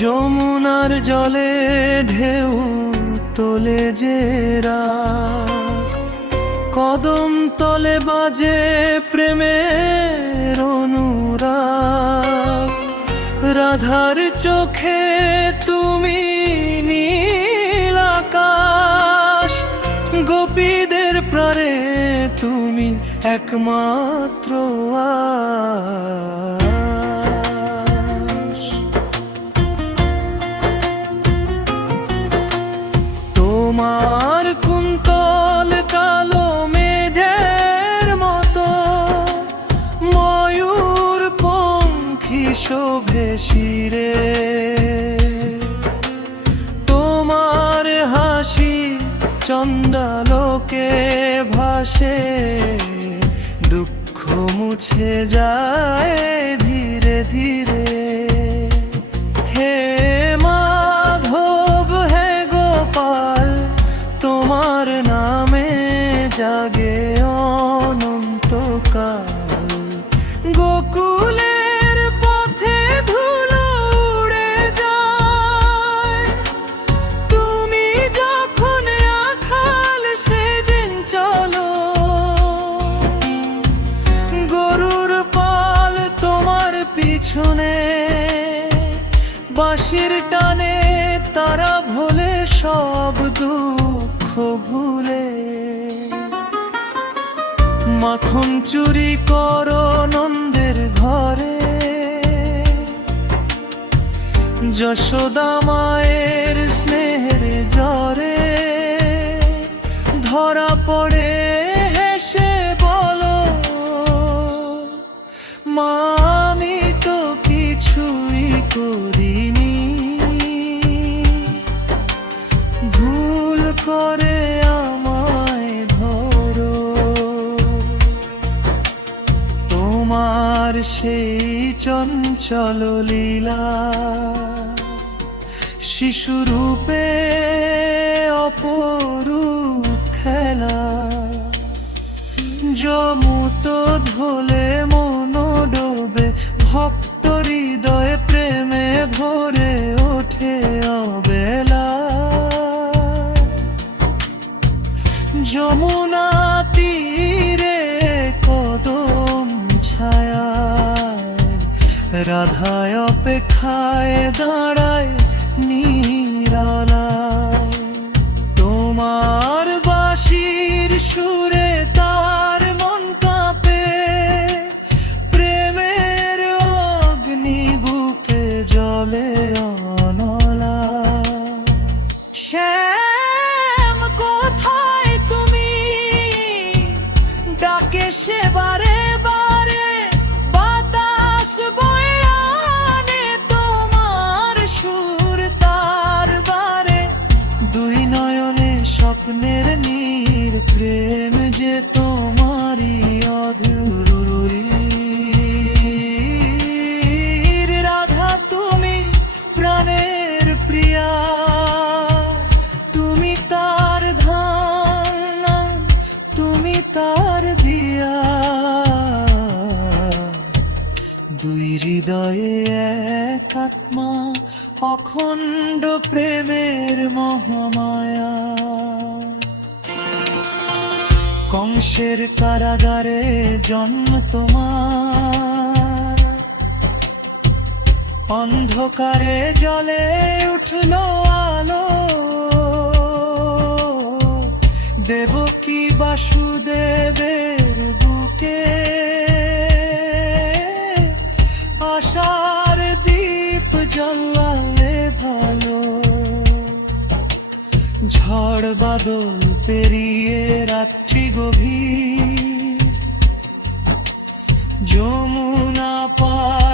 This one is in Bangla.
যমুনার জলে ঢেউ তোলে যে রাত, কদম তলে বাজে প্রেমের অনুরাগ। রাধার চোখে তুমি নীল আকাশ, গোপীদের প্রাণে তুমি একমাত্র আশ। তোমার কুন্তল কালো মেঘের মতো, ময়ূর পঙ্খী শোভে শিরে। তোমার হাসি চন্দ্রালোকে ভাসে, দুঃখ মুছে যায় ধীরে ধীরে। হে মাধব হে গোপাল, তোমার নামে জাগে অনন্তকাল। গোকুলের পথে ধুলো উড়ে যায়, তুমি যখন আখাল সেজেন চলো। গরুর পাল তোমার পিছনে, বাঁশির টানে তারা ভোলে সব দুঃখ ভুলে। মাখন চুরি করো নন্দের ঘরে, যশোদা মায়ের স্নেহের জ্বরে। ধরা পড়ে হেসে বলো, মা আমি তো কিছুই করিনি। ভুল করে আমায় ধরো, তোমার সেই চঞ্চল লীলা। শিশুরূপে অপরূপ খেলা, যমুত ধোলে মন ডোবে। ভক্ত হৃদয়ে প্রেমে ভরে ওঠে অবেলা। যমুনা তীরে কদম ছায়ায়, রাধায় অপেক্ষায় দাঁড়ায় নিরালায়। তোমার বাঁশির সুরে তার মন কাঁপে, প্রেমের অগ্নি বুকে জ্বলে অনলা। শ্যাম কোথায় তুমি, ডাকে সে বারে বারে। বাতাস বয়ে আনে তোমার সুর তার বারে। দুই নয়নে স্বপ্নের নীর, প্রেম যে তোমারই অধুরি। রাধা তুমি প্রাণের প্রিয়া, তুমি তার ধান, তুমি তার দিয়া। দুই হৃদয়ে এক আত্মা, অখণ্ড প্রেমের মহামায়া। কংসের কারাগারে জন্ম তোমার, অন্ধকারে জ্বলে উঠল আলো। দেবকী বাসুদেবের বুকে আশার দীপ জ্বালালে ভালো। ঝড় বাদল পেরিয়ে রাত্রি গভীর, যমুনা পার